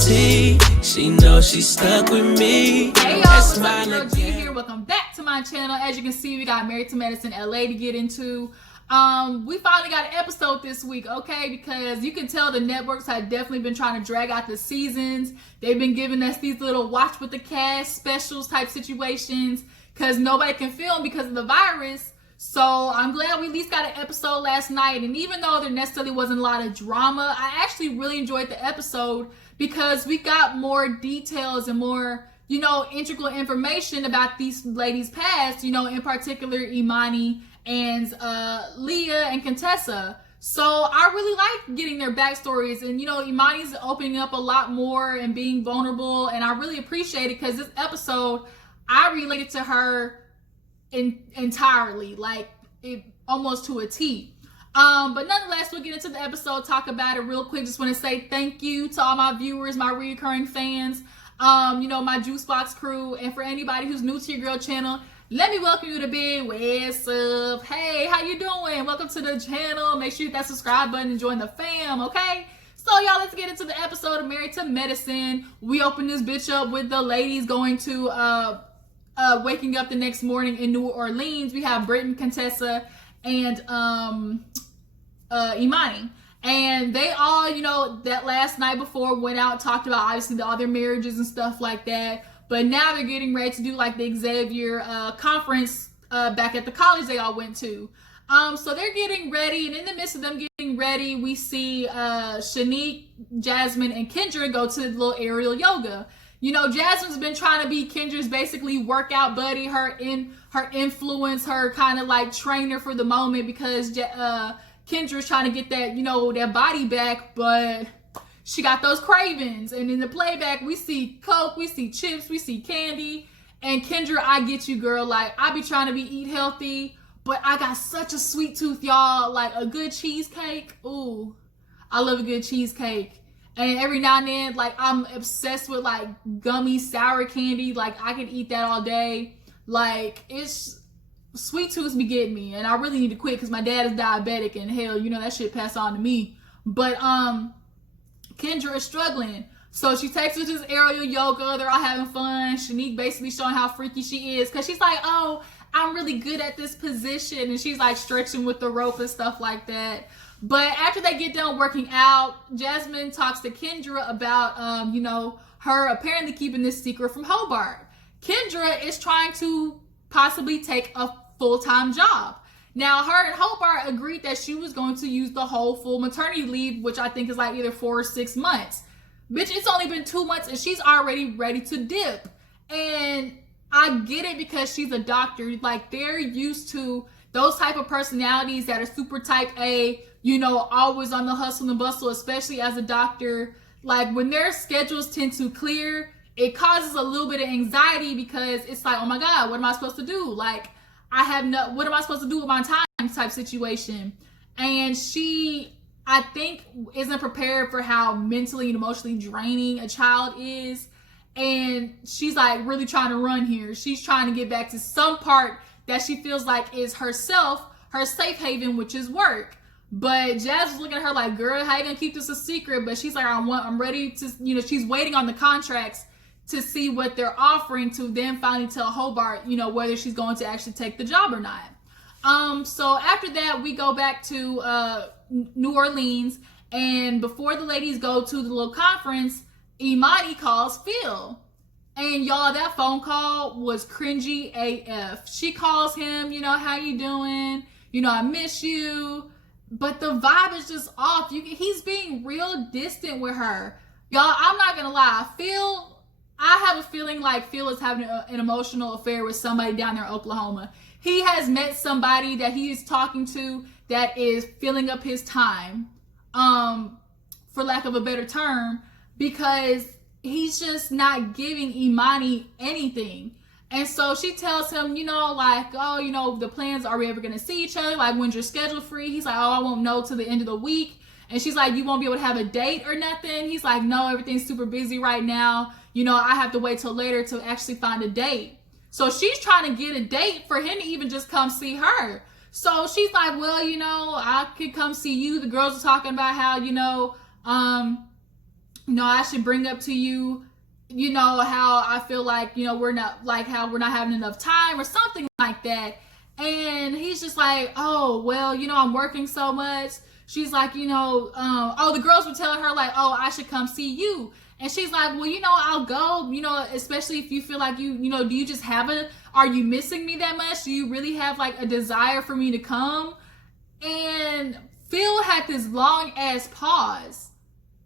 loyalty. She knows she's stuck with me. Hey y'all, what's up? Girl G here. Welcome back to my channel. As you can see, we got Married to Medicine LA to get into. We finally got an episode this week, okay? Because you can tell the networks have definitely been trying to drag out the seasons. They've been giving us these little watch with the cast specials type situations because nobody can film because of the virus. So I'm glad we at least got an episode last night. And even though there necessarily wasn't a lot of drama, I actually really enjoyed the episode because we got more details and more, integral information about these ladies' past, in particular Imani and Leah and Contessa. So I really like getting their backstories, and Imani's opening up a lot more and being vulnerable, and I really appreciate it because this episode I related to her entirely, like it almost to a T. But nonetheless, we'll get into the episode, talk about it real quick. Just want to say thank you to all my viewers, my recurring fans, my Juice Box crew, and for anybody who's new to your girl channel, let me welcome you to Big What's Up. Hey, how you doing? Welcome to the channel. Make sure you hit that subscribe button and join the fam, okay? So y'all, let's get into the episode of Married to Medicine. We open this bitch up with the ladies going to waking up the next morning in New Orleans. We have Britain, Contessa, and Imani. And they all, that last night before went out, talked about obviously the other marriages and stuff like that. But now they're getting ready to do like the Xavier conference back at the college they all went to. So they're getting ready, and in the midst of them getting ready, we see Shanique, Jasmine, and Kendra go to the little aerial yoga. Jasmine's been trying to be Kendra's basically workout buddy, her influence, her kind of like trainer for the moment, because Kendra's trying to get that, that body back, but she got those cravings. And in the playback, we see Coke, we see chips, we see candy. And Kendra, I get you, girl. Like, I be trying to eat healthy, but I got such a sweet tooth, y'all. Like, a good cheesecake. Ooh, I love a good cheesecake. And every now and then, like, I'm obsessed with, like, gummy sour candy. Like, I could eat that all day. Like, sweet tooths be getting me. And I really need to quit because my dad is diabetic. And hell, that shit passed on to me. But, Kendra is struggling. So she takes her to this aerial yoga. They're all having fun. Shanique basically showing how freaky she is. Because she's like, oh, I'm really good at this position. And she's, like, stretching with the rope and stuff like that. But after they get done working out, Jasmine talks to Kendra about, her apparently keeping this secret from Hobart. Kendra is trying to possibly take a full-time job. Now, her and Hobart agreed that she was going to use the whole full maternity leave, which I think is like either 4 or 6 months. Bitch, it's only been 2 months and she's already ready to dip. And I get it because she's a doctor. Like, they're used to those type of personalities that are super type A, always on the hustle and bustle, especially as a doctor. Like, when their schedules tend to clear, it causes a little bit of anxiety because it's like, oh my God, what am I supposed to do? Like, what am I supposed to do with my time type situation? And she, I think, isn't prepared for how mentally and emotionally draining a child is. And she's like really trying to run here. She's trying to get back to some part that she feels like is herself, her safe haven, which is work. But Jazz was looking at her like, girl, how you gonna keep this a secret? But she's like, I'm ready to, she's waiting on the contracts to see what they're offering to then finally tell Hobart, whether she's going to actually take the job or not. So after that, we go back to New Orleans, and before the ladies go to the little conference, Imani calls Phil. And y'all, that phone call was cringy AF. She calls him, how you doing? I miss you. But the vibe is just off. He's being real distant with her. Y'all, I'm not gonna lie. I have a feeling like Phil is having an emotional affair with somebody down there in Oklahoma. He has met somebody that he is talking to that is filling up his time, for lack of a better term, because he's just not giving Imani anything. And so she tells him, the plans, are we ever going to see each other? Like, when's your schedule free? He's like, oh, I won't know till the end of the week. And she's like, you won't be able to have a date or nothing? He's like, no, everything's super busy right now. I have to wait till later to actually find a date. So she's trying to get a date for him to even just come see her. So she's like, well, I could come see you. The girls are talking about how, I should bring up to you, how I feel like, we're not like how we're not having enough time or something like that. And he's just like, oh, well, I'm working so much. She's like, oh, the girls were telling her like, oh, I should come see you. And she's like, well, I'll go, especially if you feel like do you just are you missing me that much? Do you really have like a desire for me to come? And Phil had this long ass pause.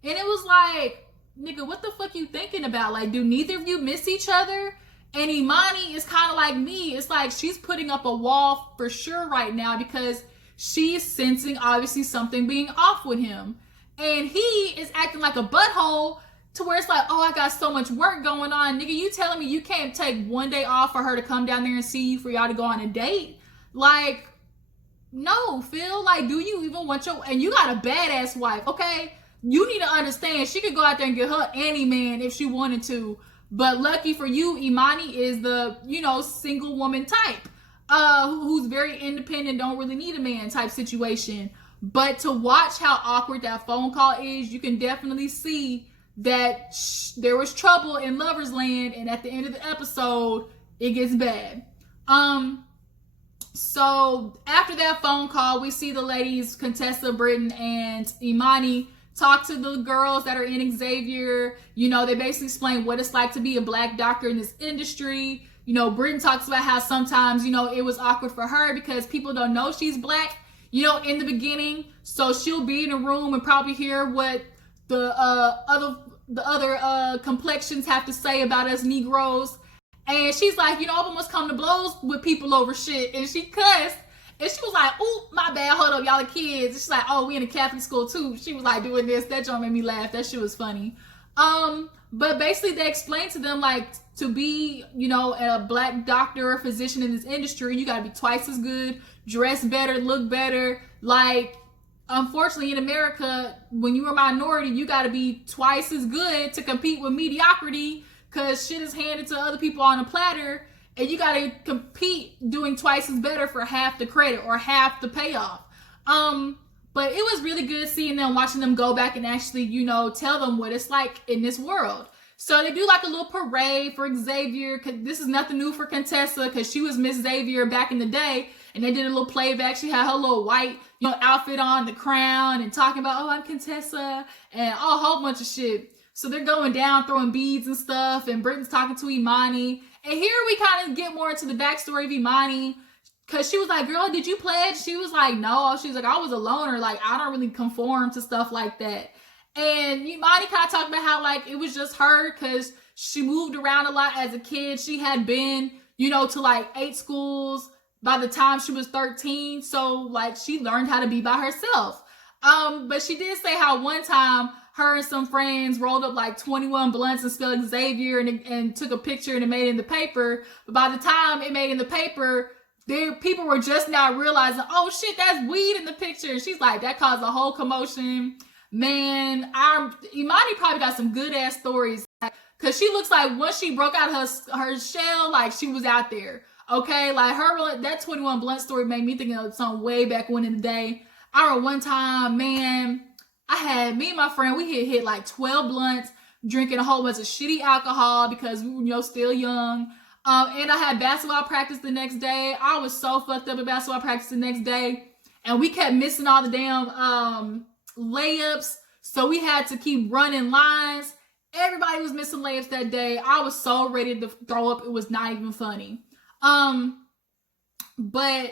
And it was like, nigga, what the fuck you thinking about? Like, do neither of you miss each other? And Imani is kind of like me. It's like she's putting up a wall for sure right now because she's sensing obviously something being off with him. And he is acting like a butthole to where it's like, oh, I got so much work going on. Nigga, you telling me you can't take one day off for her to come down there and see you for y'all to go on a date? Like, no, Phil. Like, do you even want and you got a badass wife, okay? You need to understand she could go out there and get her any man if she wanted to. But lucky for you, Imani is the, single woman type, who's very independent, don't really need a man type situation. But to watch how awkward that phone call is, you can definitely see that there was trouble in Lover's Land, and at the end of the episode, it gets bad. So after that phone call, we see the ladies, Contessa, Britton, and Imani, talk to the girls that are in Xavier. They basically explain what it's like to be a black doctor in this industry. Britton talks about how sometimes, it was awkward for her because people don't know she's black, in the beginning. So she'll be in a room and probably hear what the other complexions have to say about us Negroes. And she's like, I've almost come to blows with people over shit. And she cussed. And she was like, "Ooh, my bad, hold up, y'all are kids." And she's like, "Oh, we in a Catholic school too." She was like doing this. That joint made me laugh. That shit was funny. But basically they explained to them like to be, a black doctor or physician in this industry, you gotta be twice as good, dress better, look better. Like, unfortunately in America, when you're a minority, you gotta be twice as good to compete with mediocrity because shit is handed to other people on a platter. And you gotta compete doing twice as better for half the credit or half the payoff. But it was really good seeing them, watching them go back and actually, tell them what it's like in this world. So they do like a little parade for Xavier. This is nothing new for Contessa because she was Miss Xavier back in the day. And they did a little playback. She had her little white, outfit on, the crown, and talking about, oh, I'm Contessa, and a whole bunch of shit. So they're going down, throwing beads and stuff, and Britton's talking to Imani. And here we kind of get more into the backstory of Imani, because she was like, girl, did you pledge? She was like, no. She was like, I was a loner. Like, I don't really conform to stuff like that. And Imani kind of talked about how, like, it was just her because she moved around a lot as a kid. She had been, to like 8 schools by the time she was 13. So, like, she learned how to be by herself. But she did say how one time her and some friends rolled up like 21 blunts and spelled Xavier and took a picture and it made it in the paper. But by the time it made it in the paper, people were just now realizing, oh shit, that's weed in the picture. And she's like, that caused a whole commotion. Man, Imani probably got some good ass stories. Cause she looks like once she broke out her shell, like she was out there. Okay, like that 21 blunt story made me think of something way back when in the day. I remember one time, man, me and my friend, we hit like 12 blunts, drinking a whole bunch of shitty alcohol because we were, still young. And I had basketball practice the next day. I was so fucked up at basketball practice the next day. And we kept missing all the damn layups. So we had to keep running lines. Everybody was missing layups that day. I was so ready to throw up. It was not even funny. But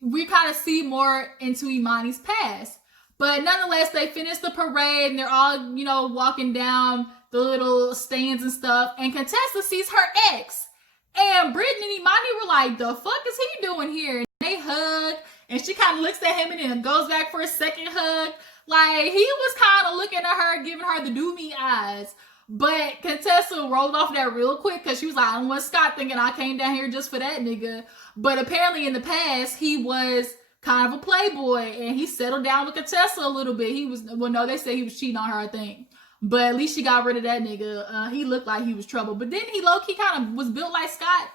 we kind of see more into Imani's past. But nonetheless, they finished the parade and they're all, walking down the little stands and stuff. And Contessa sees her ex. And Britton and Imani were like, the fuck is he doing here? And they hug. And she kind of looks at him and then goes back for a second hug. Like, he was kind of looking at her, giving her the do me eyes. But Contessa rolled off that real quick because she was like, I don't want Scott thinking I came down here just for that nigga. But apparently in the past, he was kind of a playboy and he settled down with Contessa a little bit. They say he was cheating on her, I think. But at least she got rid of that nigga. He looked like he was trouble. But then he low-key kind of was built like Scott.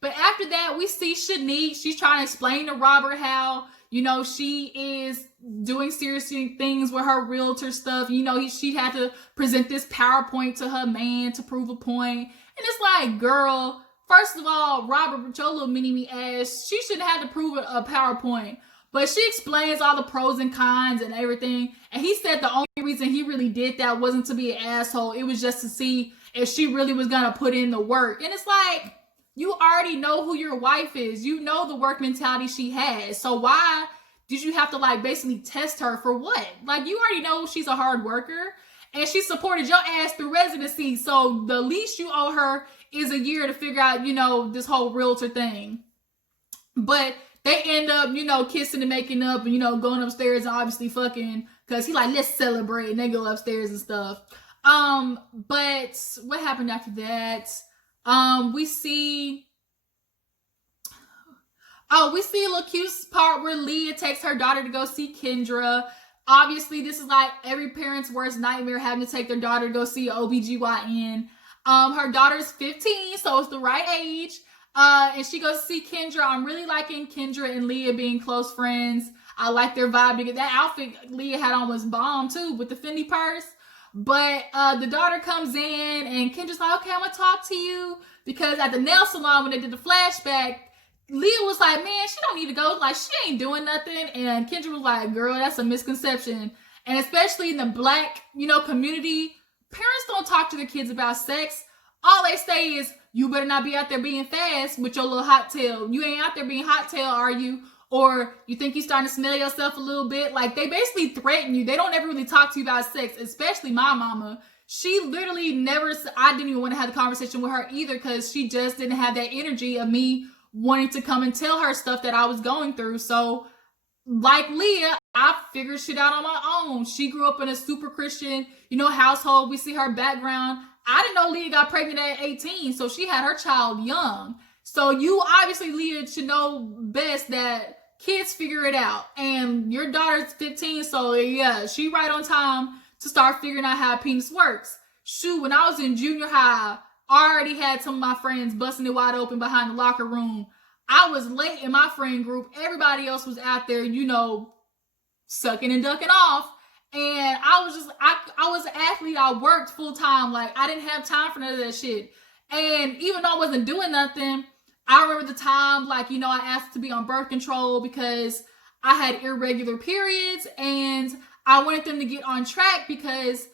But after that, we see Shanique. She's trying to explain to Robert how, you know, she is doing serious things with her realtor stuff. You know, she had to present this PowerPoint to her man to prove a point. And it's like, girl, first of all, Robert, with your little mini-me ass, she shouldn't have to prove a PowerPoint. But she explains all the pros and cons and everything. And he said the only reason he really did that wasn't to be an asshole. It was just to see if she really was going to put in the work. And it's like, you already know who your wife is. You know the work mentality she has. So why did you have to like basically test her for what? Like, you already know she's a hard worker and she supported your ass through residency. So the least you owe her is a year to figure out, you know, this whole realtor thing. But they end up, you know, kissing and making up and, you know, going upstairs and obviously fucking, because he like, let's celebrate. And they go upstairs and stuff. But what happened after that? We see a little cute part where Leah takes her daughter to go see Kendra. Obviously, this is like every parent's worst nightmare, having to take their daughter to go see an OBGYN. Her daughter's 15, so it's the right age. And she goes to see Kendra. I'm really liking Kendra and Leah being close friends. I like their vibe. Because that outfit Leah had on was bomb too, with the Fendi purse. But the daughter comes in and Kendra's like, okay, I'm gonna talk to you. Because at the nail salon, when they did the flashback, Leah was like, man, she don't need to go. Like, she ain't doing nothing. And Kendra was like, girl, that's a misconception. And especially in the Black, you know, community, parents don't talk to their kids about sex. All they say is, you better not be out there being fast with your little hot tail. You ain't out there being hot tail, are you? Or you think you starting to smell yourself a little bit? Like, they basically threaten you. They don't ever really talk to you about sex, especially my mama. She literally never, I didn't even want to have the conversation with her either because she just didn't have that energy of me wanting to come and tell her stuff that I was going through. So, like Leah, I figured shit out on my own. She grew up in a super Christian, you know, household. We see her background. I didn't know Leah got pregnant at 18, so she had her child young. So you obviously, Leah, should know best that kids figure it out. And your daughter's 15, so yeah, she right on time to start figuring out how a penis works. Shoot, when I was in junior high, I already had some of my friends busting it wide open behind the locker room. I was late in my friend group. Everybody else was out there, you know, sucking and ducking off. And I was just, I was an athlete. I worked full time. Like, I didn't have time for none of that shit. And even though I wasn't doing nothing, I remember the time, like, you know, I asked to be on birth control because I had irregular periods and I wanted them to get on track because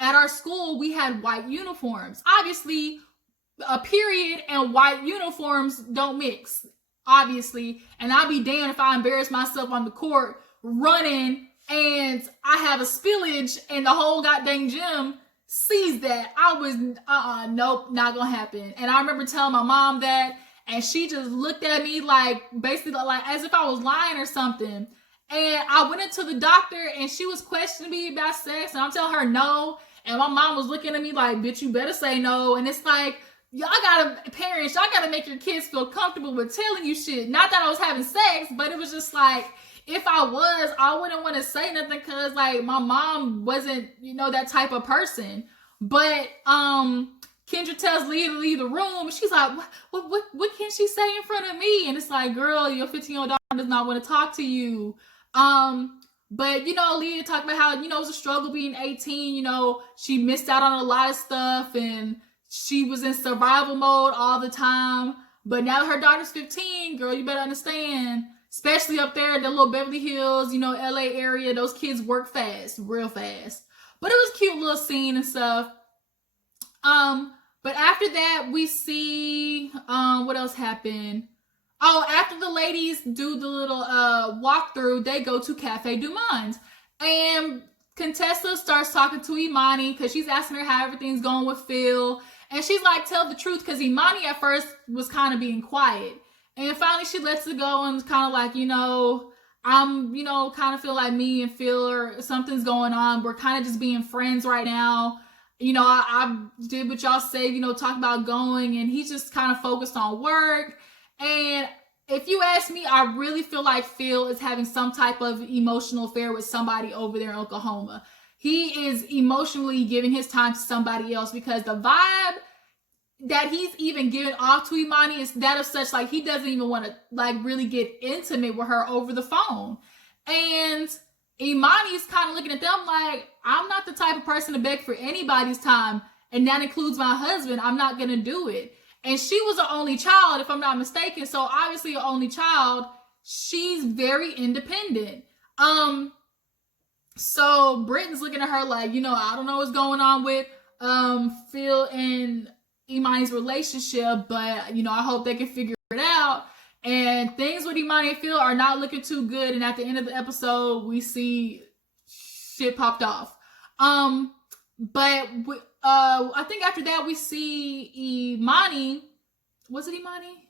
at our school, we had white uniforms. Obviously, a period and white uniforms don't mix, obviously. And I'd be damned if I embarrass myself on the court running and I have a spillage and the whole goddamn gym sees that. I was, nope, not gonna happen. And I remember telling my mom that, and she just looked at me like, basically like as if I was lying or something. And I went into the doctor and she was questioning me about sex and I'm telling her no. And my mom was looking at me like, bitch, you better say no. And it's like, parents, y'all gotta make your kids feel comfortable with telling you shit. Not that I was having sex, but it was just like, if I was, I wouldn't want to say nothing because like my mom wasn't, you know, that type of person. But Kendra tells Leah to leave the room. And she's like, what can she say in front of me? And it's like, girl, your 15-year-old daughter does not want to talk to you. But, you know, Leah talked about how, you know, it was a struggle being 18. You know, she missed out on a lot of stuff and she was in survival mode all the time. But now that her daughter's 15, girl, you better understand, especially up there in the little Beverly Hills, you know, LA area, those kids work fast, real fast. But it was a cute little scene and stuff. But after that, we see, what else happened? Oh, after the ladies do the little walkthrough, they go to Cafe Du Monde. And Contessa starts talking to Imani because she's asking her how everything's going with Phil. And she's like, tell the truth, because Imani at first was kind of being quiet. And finally she lets it go and kind of like, you know, I'm, you know, kind of feel like me and Phil or something's going on. We're kind of just being friends right now. You know, I did what y'all said, you know, talk about going, and he's just kind of focused on work. And if you ask me, I really feel like Phil is having some type of emotional affair with somebody over there in Oklahoma. He is emotionally giving his time to somebody else because the vibe, that he's even giving off to Imani is that of such, like, he doesn't even want to, like, really get intimate with her over the phone. And Imani's kind of looking at them like, I'm not the type of person to beg for anybody's time, and that includes my husband. I'm not going to do it. And she was an only child, if I'm not mistaken. So obviously an only child, she's very independent. So Britton's looking at her like, I don't know what's going on with Phil and Imani's relationship, but I hope they can figure it out. And things with Imani and Phil are not looking too good. And at the end of the episode, we see shit popped off. But I think after that we see Imani. Was it Imani?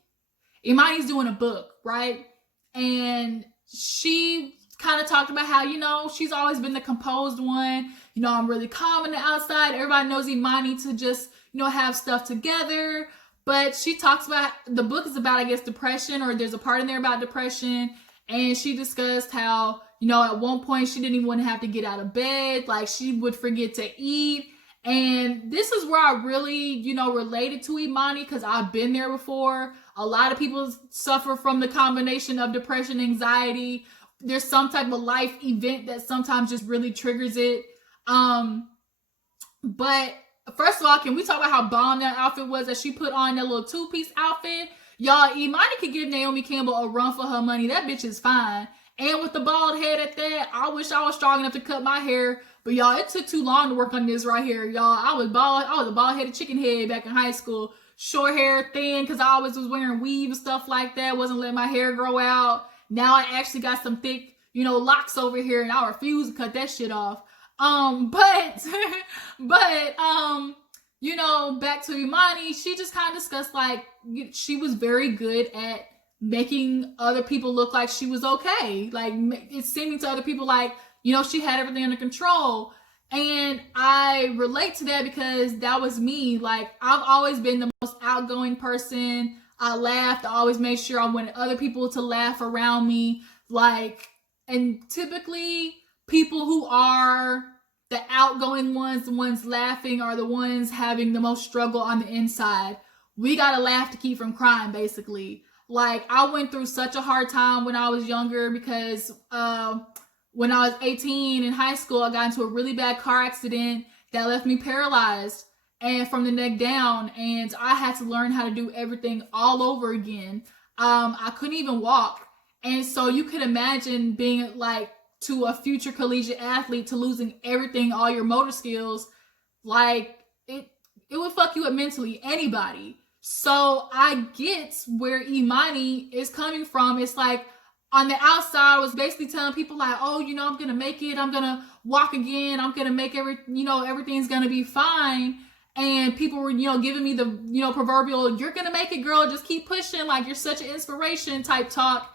Imani's doing a book, right? And she kind of talked about how, she's always been the composed one. I'm really calm on the outside. Everybody knows Imani to just, have stuff together. But she talks about, the book is about, I guess, depression, or there's a part in there about depression. And she discussed how, at one point she didn't even want to have to get out of bed. Like, she would forget to eat. And this is where I really, related to Imani, because I've been there before. A lot of people suffer from the combination of depression, anxiety. There's some type of life event that sometimes just really triggers it. But first of all, can we talk about how bomb that outfit was that she put on, that little two-piece outfit? Y'all, Imani could give Naomi Campbell a run for her money. That bitch is fine. And with the bald head at that, I wish I was strong enough to cut my hair. But y'all, it took too long to work on this right here. Y'all, I was a bald-headed chicken head back in high school. Short hair, thin, because I always was wearing weave and stuff like that. Wasn't letting my hair grow out. Now I actually got some thick, locks over here, and I refuse to cut that shit off. Back to Imani, she just kind of discussed, like, she was very good at making other people look like she was okay. Like, it's seeming to other people like, she had everything under control. And I relate to that because that was me. Like, I've always been the most outgoing person. I laughed. I always made sure I wanted other people to laugh around me. Like, and typically people who are the outgoing ones, the ones laughing, are the ones having the most struggle on the inside. We gotta laugh to keep from crying, basically. Like, I went through such a hard time when I was younger because when I was 18 in high school, I got into a really bad car accident that left me paralyzed and from the neck down, and I had to learn how to do everything all over again. I couldn't even walk. And so you could imagine being like, to a future collegiate athlete, to losing everything, all your motor skills, like, it would fuck you up mentally, anybody. So I get where Imani is coming from. It's like, on the outside, I was basically telling people like, oh, I'm gonna make it, I'm gonna walk again, I'm gonna make everything's gonna be fine. And people were, giving me the, proverbial, you're gonna make it, girl, just keep pushing, like, you're such an inspiration type talk.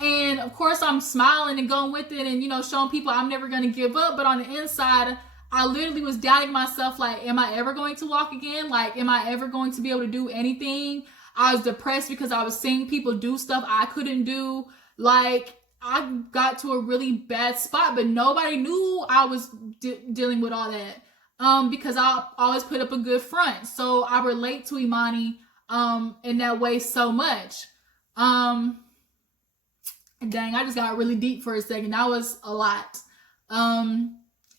And of course I'm smiling and going with it and, showing people I'm never going to give up. But on the inside, I literally was doubting myself. Like, am I ever going to walk again? Like, am I ever going to be able to do anything? I was depressed because I was seeing people do stuff I couldn't do. Like, I got to a really bad spot, but nobody knew I was dealing with all that. Because I always put up a good front. So I relate to Imani, in that way so much. Dang, I just got really deep for a second. That was a lot.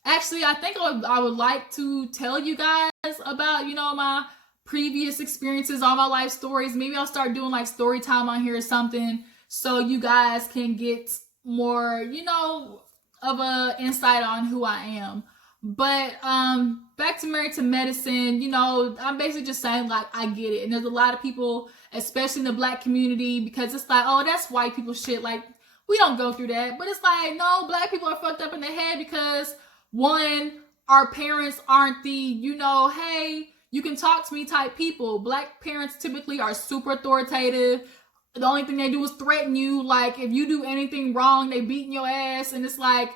Actually, I think I would like to tell you guys about, my previous experiences, all my life stories. Maybe I'll start doing like story time on here or something, so you guys can get more, of a insight on who I am. But back to Married to Medicine, I'm basically just saying, like, I get it. And there's a lot of people, especially in the Black community, because it's like, oh, that's white people shit. Like, we don't go through that. But it's like, no, Black people are fucked up in the head because, one, our parents aren't the, hey, you can talk to me type people. Black parents typically are super authoritative. The only thing they do is threaten you. Like, if you do anything wrong, they beating your ass. And it's like,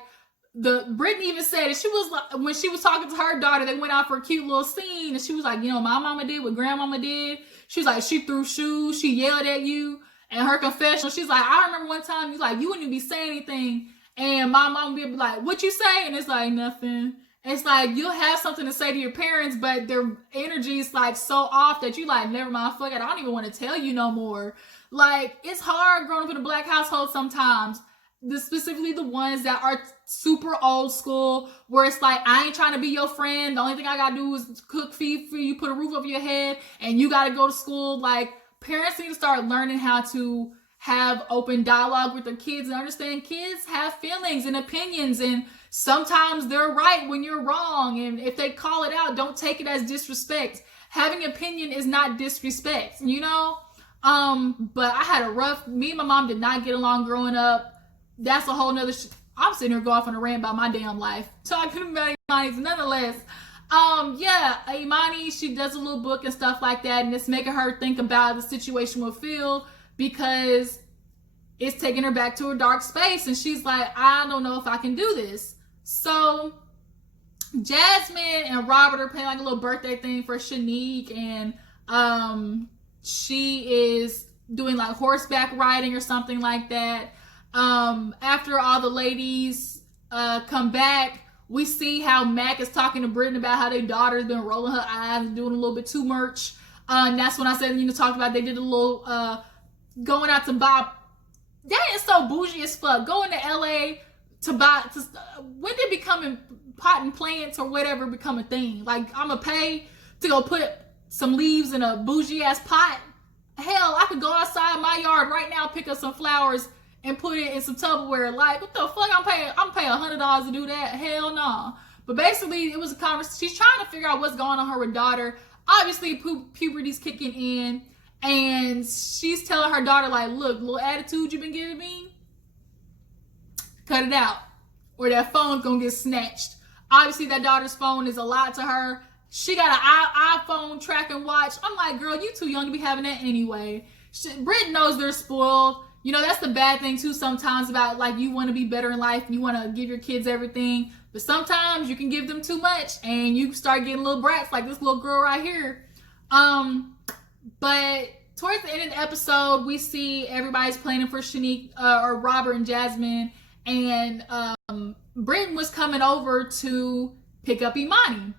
Brittany even said it. She was like, when she was talking to her daughter, they went out for a cute little scene, and she was like, my mama did what grandmama did. She was like, she threw shoes, she yelled at you. And her confession, she's like, I remember one time you wouldn't even be saying anything, and my mom would be like, what you say? And it's like, nothing. It's like you'll have something to say to your parents, but their energy is like so off that you like, never mind, fuck it, I don't even want to tell you no more. Like, it's hard growing up in a black household sometimes. Specifically the ones that are super old school, where it's like, I ain't trying to be your friend. The only thing I gotta do is cook, feed for you, put a roof over your head, and you gotta go to school. Like, parents need to start learning how to have open dialogue with their kids and understand kids have feelings and opinions, and sometimes they're right when you're wrong. And if they call it out, don't take it as disrespect. Having opinion is not disrespect, you know? But I had a rough, me and my mom did not get along growing up. That's a whole nother I'm sitting here going off on a rant about my damn life, talking about Imani. Nonetheless, yeah, Imani, she does a little book and stuff like that, and it's making her think about the situation with Phil, because it's taking her back to a dark space, and she's like, I don't know if I can do this. So Jasmine and Robert are playing like a little birthday thing for Shanique, and she is doing like horseback riding or something like that. After all the ladies come back, we see how Mac is talking to Brittany about how their daughter's been rolling her eyes and doing a little bit too much. And that's when I said, talked about they did a little going out to buy. That is so bougie as fuck. Going to LA to buy. When did becoming potting plants or whatever become a thing? Like, I'm gonna pay to go put some leaves in a bougie ass pot. Hell, I could go outside my yard right now, pick up some flowers, and put it in some Tupperware. Like, what the fuck? I'm paying $100 to do that? Hell no. But basically, it was a conversation. She's trying to figure out what's going on with her daughter. Obviously, puberty's kicking in, and she's telling her daughter, like, look, little attitude you've been giving me, cut it out, or that phone's gonna get snatched. Obviously, that daughter's phone is a lot to her. She got an iPhone tracking watch. I'm like, girl, you too young to be having that anyway. Britt knows they're spoiled. That's the bad thing too sometimes about, like, you want to be better in life and you want to give your kids everything, but sometimes you can give them too much and you start getting little brats like this little girl right here. But towards the end of the episode, we see everybody's planning for Shanique, or Robert and Jasmine, and Brittany was coming over to pick up Imani,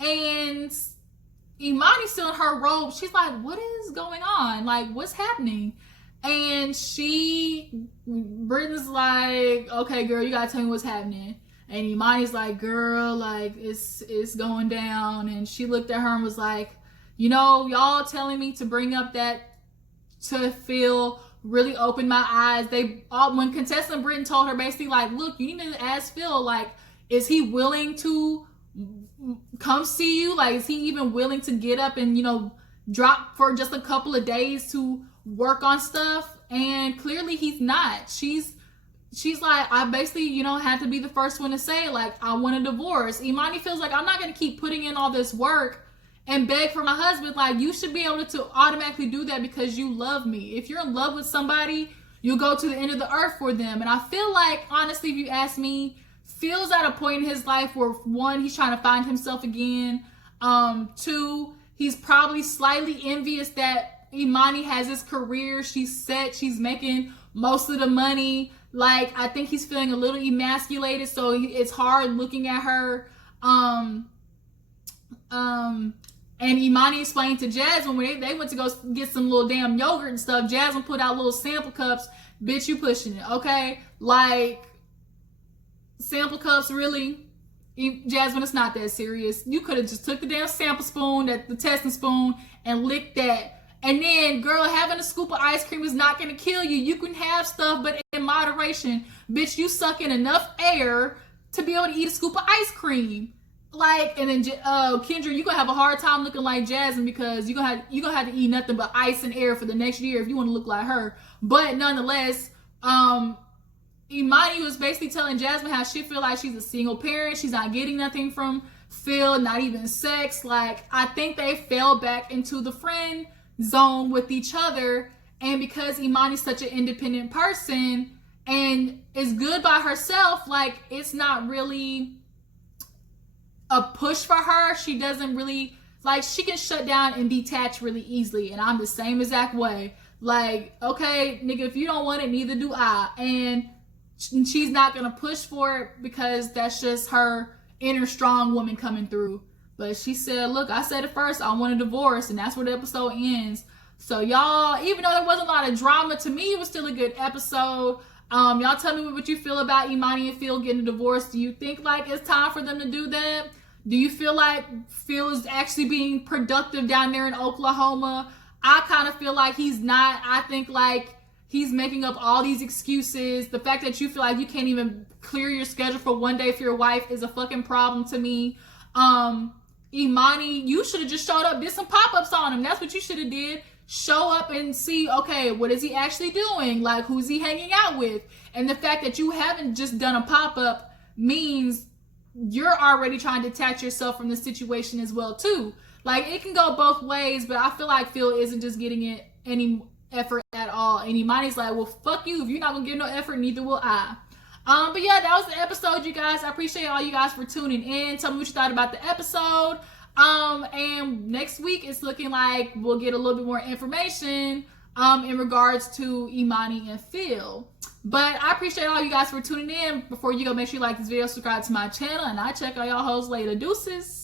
and Imani's still in her robe. She's like, what is going on? Like, what's happening? And Brittany's like, okay, girl, you gotta tell me what's happening. And Imani's like, girl, like, it's going down. And she looked at her and was like, y'all telling me to bring up that to Phil really opened my eyes. When contestant Brittany told her basically, like, look, you need to ask Phil, like, is he willing to come see you? Like, is he even willing to get up and, drop for just a couple of days to work on stuff? And clearly he's not. She's like, I basically, had to be the first one to say, like, I want a divorce. Imani feels like, I'm not going to keep putting in all this work and beg for my husband. Like, you should be able to automatically do that because you love me. If you're in love with somebody, you'll go to the end of the earth for them. And I feel like, honestly, if you ask me, Phil's at a point in his life where, one, he's trying to find himself again. Two, he's probably slightly envious that Imani has his career. She's set. She's making most of the money. Like, I think he's feeling a little emasculated, so it's hard looking at her. And Imani explained to Jasmine when they went to go get some little damn yogurt and stuff. Jasmine put out little sample cups. Bitch, you pushing it, okay? Like, sample cups, really? Jasmine, it's not that serious. You could have just took the damn sample spoon, the testing spoon, and licked that. And then, girl, having a scoop of ice cream is not going to kill you. You can have stuff, but in moderation. Bitch, you suck in enough air to be able to eat a scoop of ice cream. Like, and then, Kendra, you're going to have a hard time looking like Jasmine because you're going to have to eat nothing but ice and air for the next year if you want to look like her. But nonetheless, Imani was basically telling Jasmine how she feel like she's a single parent. She's not getting nothing from Phil, not even sex. Like, I think they fell back into the friend zone with each other, and because Imani's such an independent person and is good by herself, like, it's not really a push for her. She doesn't really, like, she can shut down and detach really easily, and I'm the same exact way. Like, okay, nigga, if you don't want it, neither do I. And she's not gonna push for it because that's just her inner strong woman coming through. But she said, look, I said it first, I want a divorce, and that's where the episode ends. So y'all, even though there wasn't a lot of drama, to me it was still a good episode. Y'all tell me what you feel about Imani and Phil getting a divorce. Do you think like it's time for them to do that? Do you feel like Phil is actually being productive down there in Oklahoma? I kind of feel like he's not. I think like he's making up all these excuses. The fact that you feel like you can't even clear your schedule for one day for your wife is a fucking problem to me. Imani, you should have just showed up, did some pop-ups on him. That's what you should have did. Show up and see, okay, what is he actually doing? Like, who's he hanging out with? And the fact that you haven't just done a pop-up means you're already trying to detach yourself from the situation as well, too. Like, it can go both ways, but I feel like Phil isn't just getting it any effort at all. And Imani's like, well, fuck you. If you're not going to give no effort, neither will I. But yeah, that was the episode, you guys. I appreciate all you guys for tuning in. Tell me what you thought about the episode. And next week it's looking like we'll get a little bit more information in regards to Imani and Phil. But I appreciate all you guys for tuning in. Before you go, make sure you like this video, subscribe to my channel, and I'll check all y'all hoes later. Deuces.